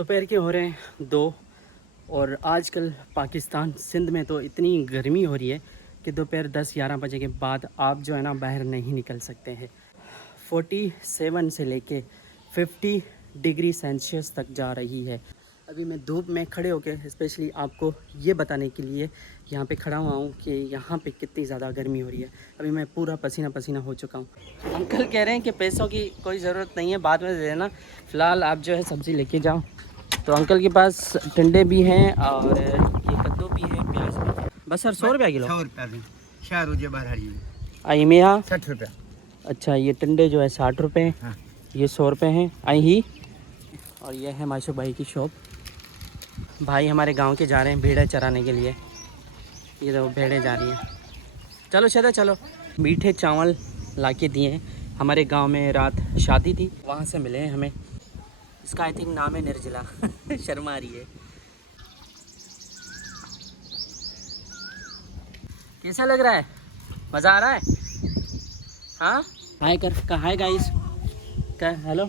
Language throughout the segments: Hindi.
दोपहर के हो रहे हैं 2 और आजकल पाकिस्तान सिंध में तो इतनी गर्मी हो रही है कि दोपहर 10-11 बजे के बाद आप जो है ना बाहर नहीं निकल सकते हैं। 47 से लेके 50 डिग्री सेल्सियस तक जा रही है। अभी मैं धूप में खड़े होकर स्पेशली आपको ये बताने के लिए यहाँ पे खड़ा हुआ हूँ कि यहाँ पे कितनी ज़्यादा गर्मी हो रही है। अभी मैं पूरा पसीना पसीना हो चुका हूँ। अंकल कह रहे हैं कि पैसों की कोई ज़रूरत नहीं है, बाद में दे देना, फ़िलहाल आप जो है सब्ज़ी लेके जाओ। तो अंकल के पास टिंडे भी हैं और ये कद्दू भी है, प्याज भी है। बस सर 100 रुपया किलो। 100 रुपया शाह रोजे बाहर आई में यहाँ 60 रुपया। अच्छा, ये टिंडे जो है 60 रुपये, हाँ। ये 100 रुपये हैं आई ही। और ये है माशूक भाई की शॉप। भाई हमारे गांव के जा रहे हैं भेड़ें चराने के लिए। ये तो भेड़ें जा रही हैं। चलो शदा चलो। मीठे चावल ला के दिए हैं। हमारे गांव में रात शादी थी, वहाँ से मिले हैं हमें। इसका आई थिंक नाम है निर्जला। शर्मा रही है। कैसा लग रहा है? मज़ा आ रहा है? हाँ हाय कर, हाय गाइस कर, हेलो।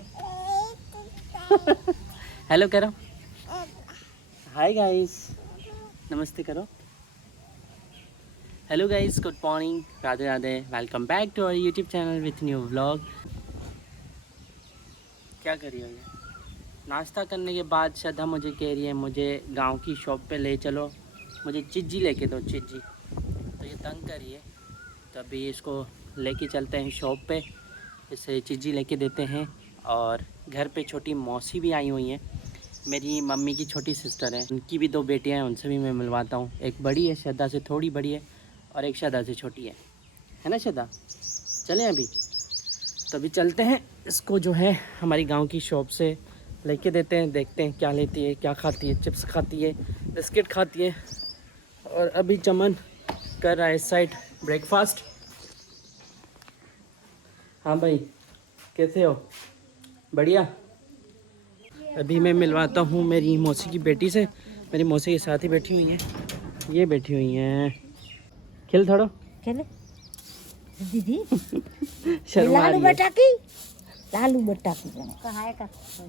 हेलो करो, हाय गाइस, नमस्ते करो। Hello guys, good morning, Radhe Radhe, welcome back to our YouTube channel with new vlog. क्या कर रही हो? ये नाश्ता करने के बाद श्रद्धा मुझे कह रही है मुझे गांव की शॉप पे ले चलो, मुझे चिज्जी लेके दो, चिज्जी। तो ये तंग कर रही है, तो अभी इसको लेके चलते हैं शॉप पे, इसे चिज्जी लेके देते हैं। और घर पे छोटी मौसी भी आई हुई हैं, मेरी मम्मी की छोटी सिस्टर है, उनकी भी 2 बेटियां हैं, उनसे भी मैं मिलवाता हूँ। एक बड़ी है, श्रद्धा से थोड़ी बड़ी है, और एक श्रद्धा से छोटी है ना श्रद्धा? चलें अभी? तो अभी चलते हैं, इसको जो है हमारी गांव की शॉप से लेके देते हैं, देखते हैं क्या लेती है, क्या खाती है। चिप्स खाती है, बिस्किट खाती है। और अभी चमन कर रहा है इस साइड ब्रेकफास्ट। हाँ भाई, कैसे हो? बढ़िया। अभी मैं मिलवाता हूँ मेरी मौसी की बेटी से। मेरी मौसी के साथ ही बैठी हुई हैं, ये बैठी हुई हैं। खेल थोड़ा खेले दीदी। शर्मा लालू रही है। बेटा की, लालू बेटा की कहाए का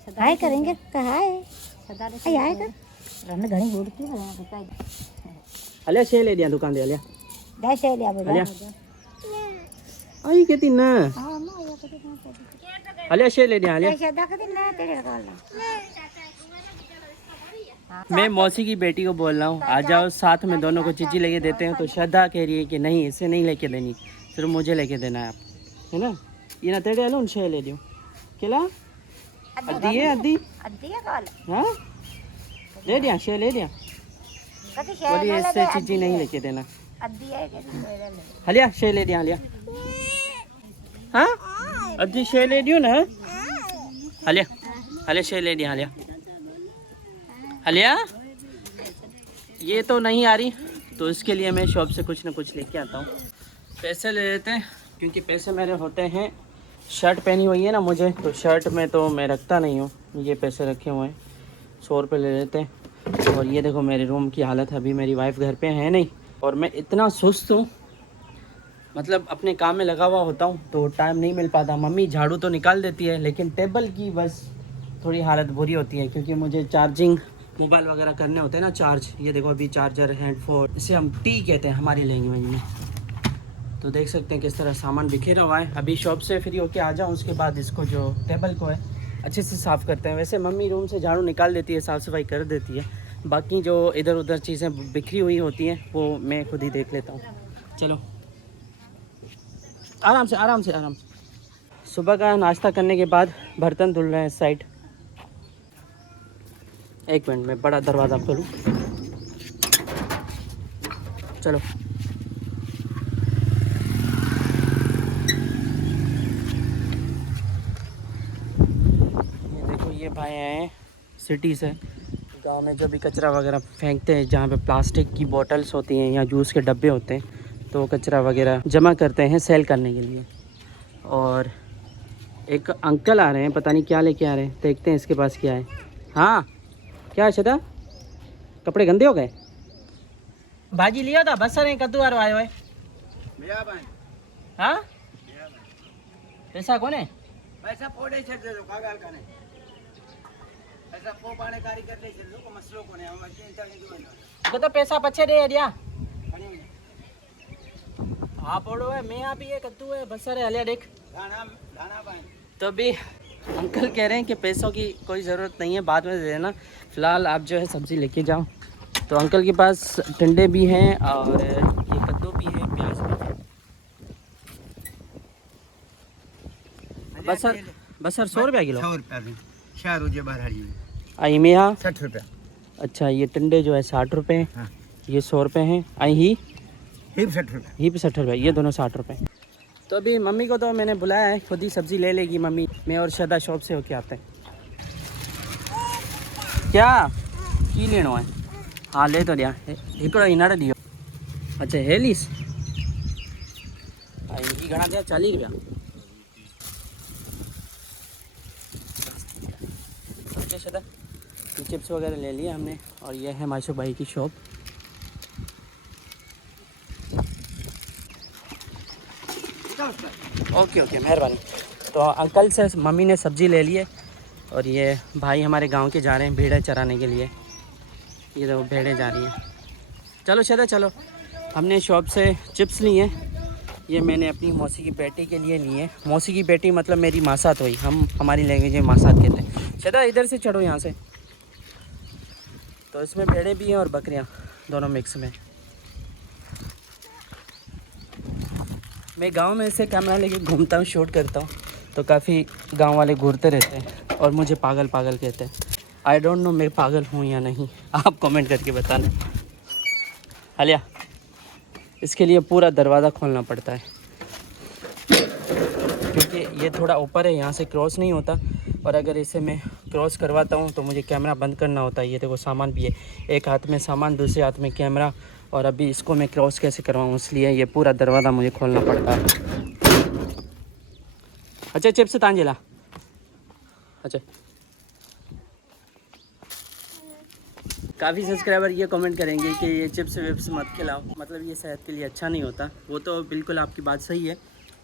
कहाए करेंगे, कहाए आए का रन घणी बोलती है। अलिया शे ले दिया दुकान दे, अलिया दे से लिया बोला अलिया आई कहती ना, हां ना या तो अलिया शे ले दिया, अलिया। सदा के दिन ना तेरे का मैं मौसी की बेटी को बोल रहा हूँ आ जाओ साथ में, दोनों को चिज्जी लेके देते हैं। तो श्रद्धा कह रही है कि नहीं, इसे नहीं लेके देनी, सिर्फ मुझे लेके देना है, आप है ना? ये ना तेरे लो शे ले दियो केला अद्दी है, अद्दी अद्दी काल हाँ ले दिया, शे ले दिया। कति शे बोलिए इससे चिज्जी नहीं लेके देना। अद्दी है के ले हलिया शे ले दिया, हलिया हाँ अद्दी शे ले दियो ना, हलिया हलिया शे ले दिया, हलिया हलिया। ये तो नहीं आ रही, तो इसके लिए मैं शॉप से कुछ ना कुछ लेके आता हूँ। पैसे ले लेते हैं, क्योंकि पैसे मेरे होते हैं, शर्ट पहनी हुई है ना मुझे, तो शर्ट में तो मैं रखता नहीं हूँ। ये पैसे रखे हुए हैं, 100 रुपये ले लेते हैं। और ये देखो मेरे रूम की हालत है, अभी मेरी वाइफ घर पे है नहीं, और मैं इतना सुस्त हूँ, मतलब अपने काम में लगा हुआ होता हूँ तो टाइम नहीं मिल पाता। मम्मी झाड़ू तो निकाल देती है, लेकिन टेबल की बस थोड़ी हालत बुरी होती है, क्योंकि मुझे चार्जिंग मोबाइल वगैरह करने होते हैं ना चार्ज। ये देखो अभी चार्जर, हेडफोन, इसे हम टी कहते हैं हमारी लैंग्वेज में। तो देख सकते हैं किस तरह सामान बिखेरा हुआ है। अभी शॉप से फ्री होके आ जाऊँ, उसके बाद इसको जो टेबल को है अच्छे से साफ़ करते हैं। वैसे मम्मी रूम से झाड़ू निकाल देती है, साफ़ सफाई कर देती है, बाकी जो इधर उधर चीज़ें बिखरी हुई होती हैं वो मैं खुद ही देख लेता हूँ। चलो आराम से आराम से आराम से। सुबह का नाश्ता करने के बाद बर्तन धुल रहे हैं इस साइड। एक मिनट में बड़ा दरवाज़ा खोलूँ। चलो ये देखो, ये भाई हैं सिटी से। गांव में जो भी कचरा वगैरह फेंकते हैं, जहाँ पे प्लास्टिक की बोतल्स होती हैं या जूस के डब्बे होते हैं, तो कचरा वगैरह जमा करते हैं सेल करने के लिए। और एक अंकल आ रहे हैं, पता नहीं क्या लेके आ रहे हैं, देखते हैं इसके पास क्या है। हाँ क्या है शदा? कपड़े गंदे हो गए? भाजी लिया था, बस सर कद्दू वारो आयो है। हाँ पैसा कोने? पैसा फोड़े छे दे दो, कागल कने ऐसा पो पाने कारीगर ले चलो को मसलो कोने हम चिंता नहीं दुआ वो तो पैसा पछे दे दिया बनी आप ओड़ो है मैं यहाँ भी ये कद्दू है बसर है हलिया देख धाना धाना पाए तो अभी अंकल कह रहे हैं कि पैसों की कोई ज़रूरत नहीं है, बाद में दे देना, फ़िलहाल आप जो है सब्ज़ी लेके जाओ। तो अंकल के पास टिंडे भी हैं और ये कद्दू भी है, प्याज भी है। बसर बसर 100 रुपया किलो 100 रुपया दी शाह रोजे बाहर हड़ी आई में यहाँ 60 रुपया अच्छा ये टिंडे जो है 60 रुपये हाँ ये 100 रुपये हैं, आई ही ही 60 रुपया ही भी 60 रुपये, ये दोनों 60 रुपये। तो अभी मम्मी को तो मैंने बुलाया है, खुद ही सब्ज़ी ले लेगी मम्मी, मैं और शदा शॉप से होके आते हैं। क्या की लेनो है? हाँ ले तो दिया हिकिड़ो हींअर दियो। अच्छा हेलीस ही घणा थिया 40 रुपया। अच्छा शदा चिप्स वगैरह ले लिए हमने और ये है माशू भाई की शॉप। ओके ओके मेहरबानी। तो अंकल से मम्मी ने सब्ज़ी ले ली है और ये भाई हमारे गांव के जा रहे हैं भेड़ें चराने के लिए। ये तो भेड़ें जा रही हैं। चलो शदा चलो, हमने शॉप से चिप्स लिए हैं, ये मैंने अपनी मौसी की बेटी के लिए लिए। मौसी की बेटी मतलब मेरी मासात हुई, हम हमारी लैंग्वेज में मासात कहते हैं। शदा इधर से चढ़ो यहाँ से। तो इसमें भेड़ें भी हैं और बकरियाँ दोनों मिक्स में। मैं गांव में से कैमरा लेके घूमता हूँ, शूट करता हूँ, तो काफ़ी गांव वाले घूरते रहते हैं और मुझे पागल पागल कहते हैं। आई डोंट नो मैं पागल हूँ या नहीं, आप कमेंट करके बताना। हलिया इसके लिए पूरा दरवाज़ा खोलना पड़ता है क्योंकि ये थोड़ा ऊपर है, यहाँ से क्रॉस नहीं होता, और अगर इसे मैं क्रॉस करवाता हूँ तो मुझे कैमरा बंद करना होता है। ये देखो सामान भी है, एक हाथ में सामान दूसरे हाथ में कैमरा, और अभी इसको मैं क्रॉस कैसे करवाऊँ, इसलिए ये पूरा दरवाज़ा मुझे खोलना पड़ता है। अच्छा चिप्स तांजिला अच्छा। काफ़ी सब्सक्राइबर ये कमेंट करेंगे कि ये चिप्स विप्स मत खिलाओ, मतलब ये सेहत के लिए अच्छा नहीं होता। वो तो बिल्कुल आपकी बात सही है,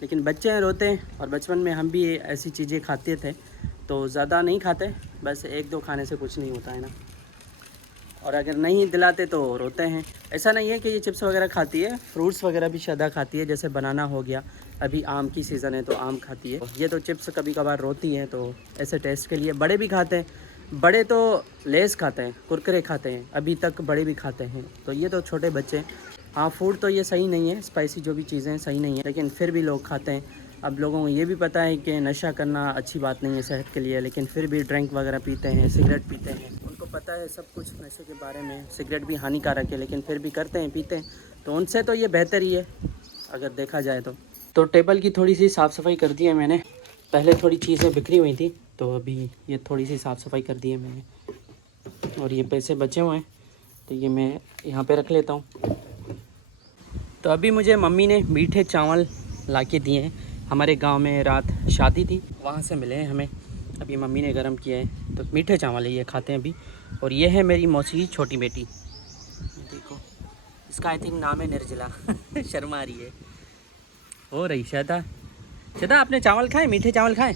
लेकिन बच्चे हैं रोते हैं, और बचपन में हम भी ऐसी चीज़ें खाते थे, तो ज़्यादा नहीं खाते, बस 1-2 खाने से कुछ नहीं होता है ना। और अगर नहीं दिलाते तो रोते हैं। ऐसा नहीं है कि ये चिप्स वगैरह खाती है, फ्रूट्स वगैरह भी शदा खाती है, जैसे बनाना हो गया, अभी आम की सीज़न है तो आम खाती है। ये तो चिप्स कभी कभार रोती हैं, तो ऐसे टेस्ट के लिए। बड़े भी खाते हैं, बड़े तो लेस खाते हैं, कुरकुरे खाते हैं, अभी तक बड़े भी खाते हैं, तो ये तो छोटे बच्चे। हाँ फूड तो ये सही नहीं है, स्पाइसी जो भी चीज़ें हैं सही नहीं है, लेकिन फिर भी लोग खाते हैं। अब लोगों को ये भी पता है कि नशा करना अच्छी बात नहीं है सेहत के लिए, लेकिन फिर भी ड्रिंक वगैरह पीते हैं, सिगरेट पीते हैं। उनको पता है सब कुछ नशे के बारे में, सिगरेट भी हानिकारक है, लेकिन फिर भी करते हैं, पीते हैं। तो उनसे तो ये बेहतर ही है अगर देखा जाए तो। टेबल की थोड़ी सी साफ़ सफाई कर दी है मैंने, पहले थोड़ी चीज़ें बिखरी हुई थी, तो अभी ये थोड़ी सी साफ़ सफाई कर दी है मैंने। और ये पैसे बचे हुए हैं तो ये मैं यहाँ पे रख लेता हूँ। तो अभी मुझे मम्मी ने मीठे चावल ला के दिए हैं, हमारे गांव में रात शादी थी, वहाँ से मिले हैं हमें, अभी मम्मी ने गरम किया है, तो मीठे चावल है ये खाते हैं अभी। और ये है मेरी मौसी की छोटी बेटी, देखो इसका आई थिंक नाम है निर्जला शर्मा रही है। हो रही शदा, शदा आपने चावल खाए, मीठे चावल खाए?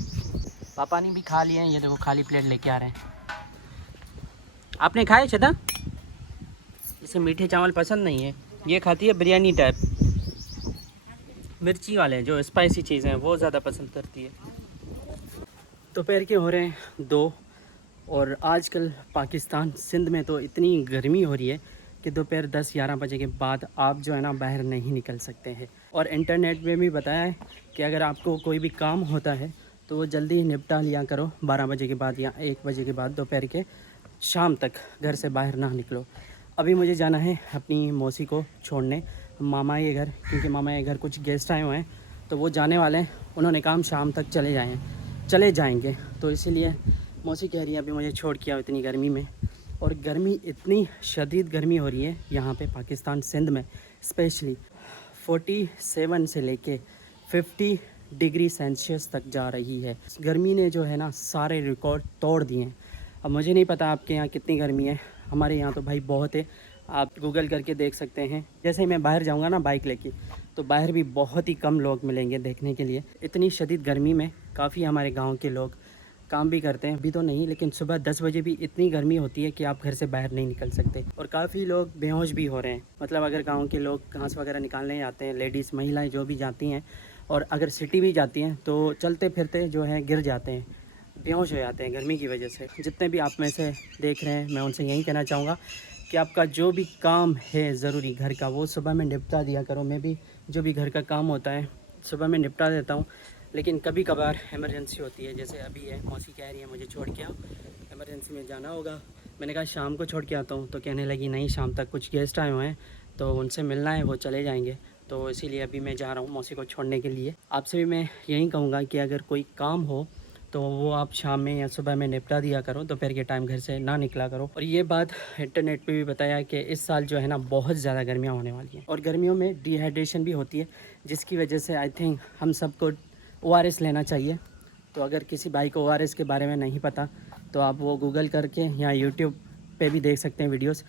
पापा ने भी खा लिए हैं, ये देखो खाली प्लेट लेके आ रहे हैं। आपने खाए शदा? इसे मीठे चावल पसंद नहीं है, ये खाती है बिरयानी टाइप, मिर्ची वाले जो स्पाइसी चीज़ें हैं वो ज़्यादा पसंद करती है। दोपहर के हो रहे हैं 2, और आजकल पाकिस्तान सिंध में तो इतनी गर्मी हो रही है कि दोपहर 10-11 बजे के बाद आप जो है ना बाहर नहीं निकल सकते हैं। और इंटरनेट में भी बताया है कि अगर आपको कोई भी काम होता है तो वो जल्दी ही निपटा लिया करो, 12 बजे के बाद या 1 बजे के बाद दोपहर के, शाम तक घर से बाहर ना निकलो। अभी मुझे जाना है अपनी मौसी को छोड़ने मामा के घर, क्योंकि मामा के घर कुछ गेस्ट आए हुए हैं, तो वो जाने वाले हैं, उन्होंने कहा शाम तक चले जाएंगे, तो इसीलिए मौसी कह रही है अभी मुझे छोड़ के आओ इतनी गर्मी में। और गर्मी इतनी शदीद गर्मी हो रही है यहाँ पे पाकिस्तान सिंध में, स्पेशली 47 से लेके 50 डिग्री सेल्सियस तक जा रही है। गर्मी ने जो है ना सारे रिकॉर्ड तोड़ दिए हैं। अब मुझे नहीं पता आपके यहाँ कितनी गर्मी है, हमारे यहाँ तो भाई बहुत है, आप गूगल करके देख सकते हैं। जैसे ही मैं बाहर जाऊँगा ना बाइक लेके, तो बाहर भी बहुत ही कम लोग मिलेंगे देखने के लिए। इतनी शदीद गर्मी में काफ़ी हमारे गांव के लोग काम भी करते हैं, अभी तो नहीं, लेकिन सुबह 10 बजे भी इतनी गर्मी होती है कि आप घर से बाहर नहीं निकल सकते। और काफ़ी लोग बेहोश भी हो रहे हैं। मतलब अगर गाँव के लोग घास वगैरह निकालने आते हैं, लेडीज़ महिलाएँ जो भी जाती हैं, और अगर सिटी भी जाती हैं तो चलते फिरते जो है गिर जाते हैं, बेहोश हो जाते हैं गर्मी की वजह से। जितने भी आप में से देख रहे हैं, मैं उनसे यही कहना चाहूँगा कि आपका जो भी काम है ज़रूरी घर का, वो सुबह में निपटा दिया करो। मैं भी जो भी घर का काम होता है सुबह में निपटा देता हूँ, लेकिन कभी कभार इमरजेंसी होती है, जैसे अभी है, मौसी कह रही है मुझे छोड़ के आओ, इमरजेंसी में जाना होगा। मैंने कहा शाम को छोड़ के आता हूँ, तो कहने लगी नहीं, शाम तक कुछ गेस्ट आए हुए हैं तो उनसे मिलना है, वो चले जाएंगे, तो इसीलिए अभी मैं जा रहा हूँ मौसी को छोड़ने के लिए। आपसे भी मैं यही कहूँगा कि अगर कोई काम हो तो वो आप शाम में या सुबह में निपटा दिया करो, दोपहर के टाइम घर से ना निकला करो। और ये बात इंटरनेट पे भी बताया कि इस साल जो है ना बहुत ज़्यादा गर्मियाँ होने वाली हैं, और गर्मियों में डिहाइड्रेशन भी होती है, जिसकी वजह से आई थिंक हम सबको ORS लेना चाहिए। तो अगर किसी भाई को ORS के बारे में नहीं पता तो आप वो गूगल करके या यूट्यूब पे भी देख सकते हैं वीडियोस।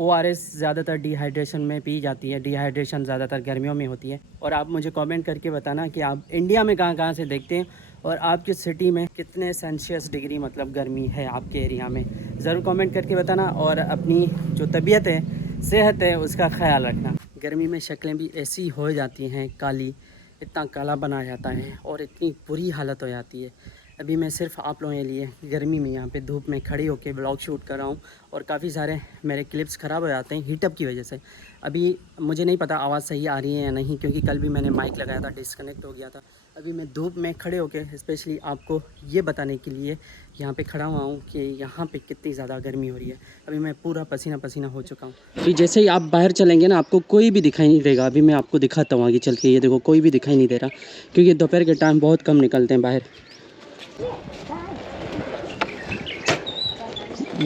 ORS ज़्यादातर डिहाइड्रेशन में पी जाती है, डिहाइड्रेशन ज़्यादातर गर्मियों में होती है। और आप मुझे कमेंट करके बताना कि आप इंडिया में कहाँ कहाँ से देखते हैं, और आपकी सिटी में कितने सेल्सियस डिग्री मतलब गर्मी है आपके एरिया में, ज़रूर कमेंट करके बताना। और अपनी जो तबीयत है, सेहत है, उसका ख्याल रखना। गर्मी में शक्लें भी ऐसी हो जाती हैं काली, इतना काला बना जाता है और इतनी बुरी हालत हो जाती है। अभी मैं सिर्फ आप लोगों के लिए गर्मी में यहाँ पे धूप में खड़ी होकर ब्लॉग शूट कर रहा हूँ, और काफ़ी सारे मेरे क्लिप्स ख़राब हो जाते हैं हीटअप की वजह से। अभी मुझे नहीं पता आवाज़ सही आ रही है या नहीं, क्योंकि कल भी मैंने माइक लगाया था, डिस्कनेक्ट हो गया था। अभी मैं धूप में खड़े होकर स्पेशली आपको ये बताने के लिए यहाँ पे खड़ा हुआ हूँ कि यहाँ पे कितनी ज़्यादा गर्मी हो रही है। अभी मैं पूरा पसीना पसीना हो चुका हूँ। अभी जैसे ही आप बाहर चलेंगे ना, आपको कोई भी दिखाई नहीं देगा। अभी मैं आपको दिखाता हूँ आगे चल के, ये देखो कोई भी दिखाई नहीं दे रहा, क्योंकि दोपहर के टाइम बहुत कम निकलते हैं बाहर।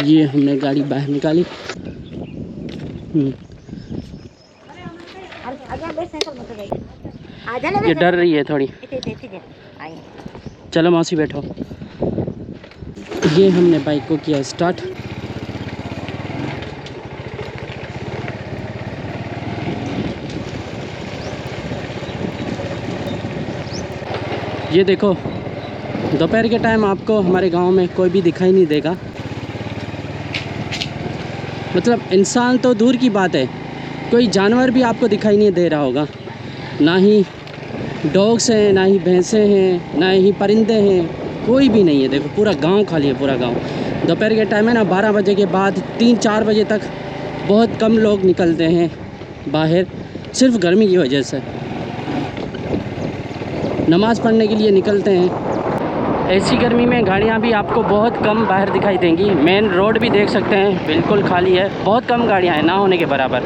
ये हमने गाड़ी बाहर निकाली। ये डर रही है थोड़ी। चलो मौसी बैठो। ये हमने बाइक को किया स्टार्ट। ये देखो दोपहर के टाइम आपको हमारे गांव में कोई भी दिखाई नहीं देगा। मतलब इंसान तो दूर की बात है, कोई जानवर भी आपको दिखाई नहीं दे रहा होगा। ना ही डॉग्स हैं, ना ही भैंसें हैं, ना ही परिंदे हैं, कोई भी नहीं है। देखो पूरा गांव खाली है, पूरा गांव। दोपहर के टाइम है ना, 12 बजे के बाद 3-4 बजे तक बहुत कम लोग निकलते हैं बाहर, सिर्फ गर्मी की वजह से। नमाज़ पढ़ने के लिए निकलते हैं। ऐसी गर्मी में गाड़ियाँ भी आपको बहुत कम बाहर दिखाई देंगी। मेन रोड भी देख सकते हैं बिल्कुल खाली है, बहुत कम गाड़ियाँ हैं, ना होने के बराबर।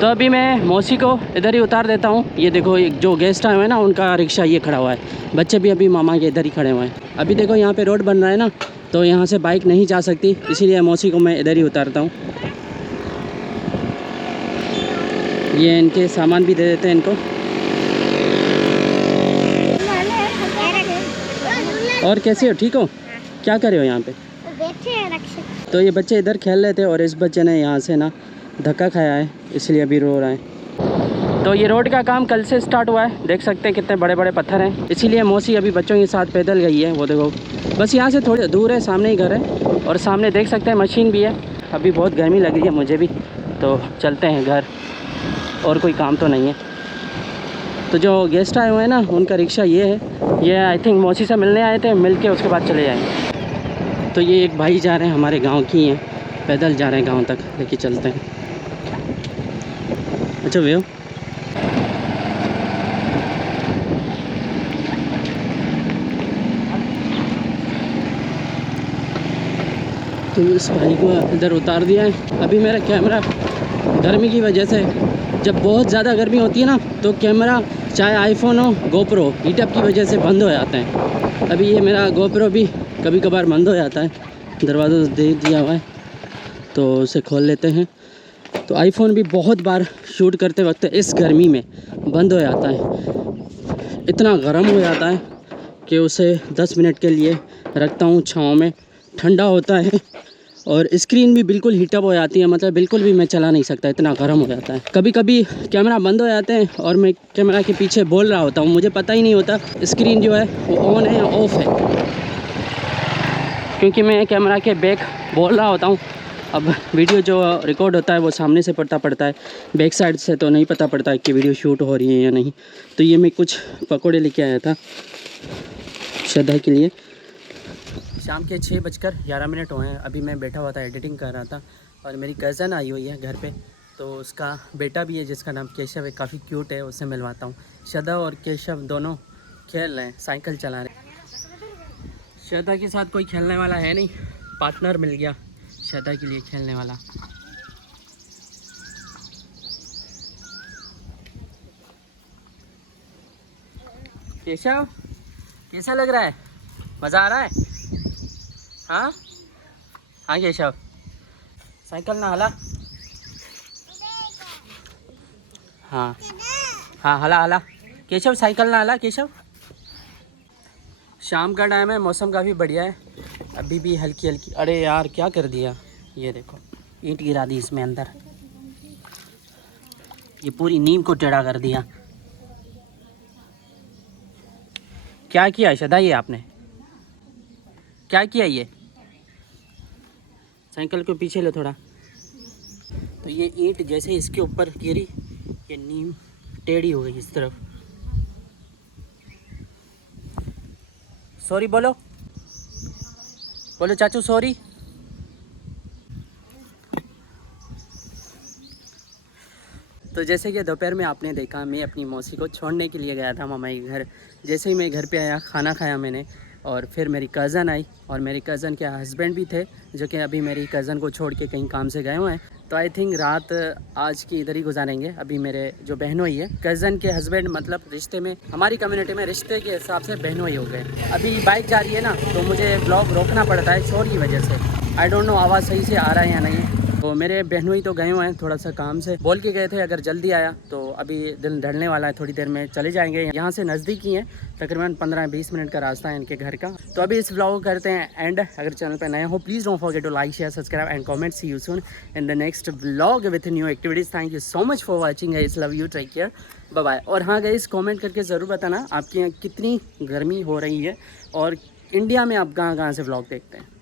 तो अभी मैं मौसी को इधर ही उतार देता हूँ। ये देखो जो गेस्ट आए हुए हैं ना, उनका रिक्शा ये खड़ा हुआ है। बच्चे भी अभी मामा के इधर ही खड़े हुए हैं। अभी देखो यहाँ पे रोड बन रहा है ना, तो यहाँ से बाइक नहीं जा सकती, इसीलिए मौसी को मैं इधर ही उतारता हूँ। ये इनके सामान भी दे देते हैं इनको। और कैसे हो, ठीक हो? क्या कर रहे हो यहाँ पे? बैठे हैं रक्षा। तो ये बच्चे इधर खेल रहे थे और इस बच्चे ने यहाँ से ना धक्का खाया है, इसलिए अभी रो रहा है। तो ये रोड का काम कल से स्टार्ट हुआ है, देख सकते हैं कितने बड़े बड़े पत्थर हैं, इसीलिए मौसी अभी बच्चों के साथ पैदल गई है। वो देखो बस यहाँ से थोड़ी दूर है, सामने ही घर है, और सामने देख सकते हैं मशीन भी है। अभी बहुत गर्मी लग रही है मुझे भी, तो चलते हैं घर, और कोई काम तो नहीं है। तो जो गेस्ट आए हुए हैं ना, उनका रिक्शा ये है। ये आई थिंक मौसी से मिलने आए थे, मिल के उसके बाद चले जाएंगे। तो ये एक भाई जा रहे हैं, हमारे गांव की हैं, पैदल जा रहे हैं गांव तक, लेके चलते हैं। अच्छा वे तो इस भाई को इधर उतार दिया है। अभी मेरा कैमरा गर्मी की वजह से, जब बहुत ज़्यादा गर्मी होती है ना, तो कैमरा चाहे आईफोन हो, गोप्रो, हीटअप की वजह से बंद हो जाते हैं। अभी ये मेरा गोप्रो भी कभी कभार बंद हो जाता है, दरवाज़ा दे दिया हुआ है, तो उसे खोल लेते हैं। तो आईफोन भी बहुत बार शूट करते वक्त इस गर्मी में बंद हो जाता है, इतना गर्म हो जाता है कि उसे 10 मिनट के लिए रखता हूँ छाँव में, ठंडा होता है। और स्क्रीन भी बिल्कुल हीटअप हो जाती है, मतलब बिल्कुल भी मैं चला नहीं सकता, इतना गर्म हो जाता है। कभी कभी कैमरा बंद हो जाते हैं और मैं कैमरा के पीछे बोल रहा होता हूँ, मुझे पता ही नहीं होता स्क्रीन जो है वो ऑन है या ऑफ़ है। क्योंकि मैं कैमरा के बैक बोल रहा होता हूँ। अब वीडियो जो रिकॉर्ड होता है वो सामने से पड़ता है, बैक साइड से तो नहीं पता पड़ता है कि वीडियो शूट हो रही है या नहीं। तो ये मैं कुछ पकौड़े लेके आया था श्रद्धा के लिए। शाम के 6:11 हुए हैं। अभी मैं बैठा हुआ था, एडिटिंग कर रहा था, और मेरी कज़न आई हुई है घर पे, तो उसका बेटा भी है जिसका नाम केशव है, काफ़ी क्यूट है, उससे मिलवाता हूँ। श्रद्धा और केशव दोनों खेल रहे हैं, साइकिल चला रहे हैं। श्रद्धा के साथ कोई खेलने वाला है नहीं, पार्टनर मिल गया श्रद्धा के लिए खेलने वाला। केशव कैसा लग रहा है? मज़ा आ रहा है? हाँ हाँ केशव, साइकिल ना हला। हाँ हाँ हला हला केशव, साइकिल ना हला केशव। शाम का टाइम है, मौसम काफ़ी बढ़िया है, अभी भी हल्की हल्की। अरे यार क्या कर दिया, ये देखो ईंट गिरा दी इसमें अंदर, ये पूरी नीम को टेढ़ा कर दिया। क्या किया श्रद्धा ये आपने, क्या किया ये? साइकिल को पीछे लो थोड़ा। तो ये ईंट जैसे इसके ऊपर गिरी, ये नीम टेढ़ी हो गई इस तरफ। सॉरी बोलो, बोलो चाचू सॉरी। तो जैसे कि दोपहर में आपने देखा, मैं अपनी मौसी को छोड़ने के लिए गया था मामा के घर। जैसे ही मैं घर पे आया, खाना खाया मैंने, और फिर मेरी कज़न आई, और मेरी कज़न के हस्बैंड भी थे जो कि अभी मेरी कज़न को छोड़ के कहीं काम से गए हुए हैं। तो आई थिंक रात आज की इधर ही गुजारेंगे। अभी मेरे जो बहनोई है, कज़न के हस्बैंड, मतलब रिश्ते में, हमारी कम्युनिटी में रिश्ते के हिसाब से बहनोई हो गए। अभी बाइक जा रही है ना, तो मुझे ब्लॉग रोकना पड़ता है शोर की वजह से। आई डोंट नो आवाज़ सही से आ रहा है या नहीं। तो मेरे बहनोई तो गए हुए हैं, थोड़ा सा काम से बोल के गए थे अगर जल्दी आया तो अभी दिन ढलने वाला है, थोड़ी देर में चले जाएंगे। यहाँ से नज़दीक ही है, तकरीबन 15-20 मिनट का रास्ता है इनके घर का। तो अभी इस व्लॉग को करते हैं एंड। अगर चैनल पर नए हो please don't forget to like, share, subscribe and comment. See you soon in the next vlog with new activities. Thank you so much for watching guys, love you, take care, bye bye. और हाँ गाइस, कमेंट करके ज़रूर बताना आपके यहाँ कितनी गर्मी हो रही है और इंडिया में आप कहाँ से व्लॉग देखते हैं।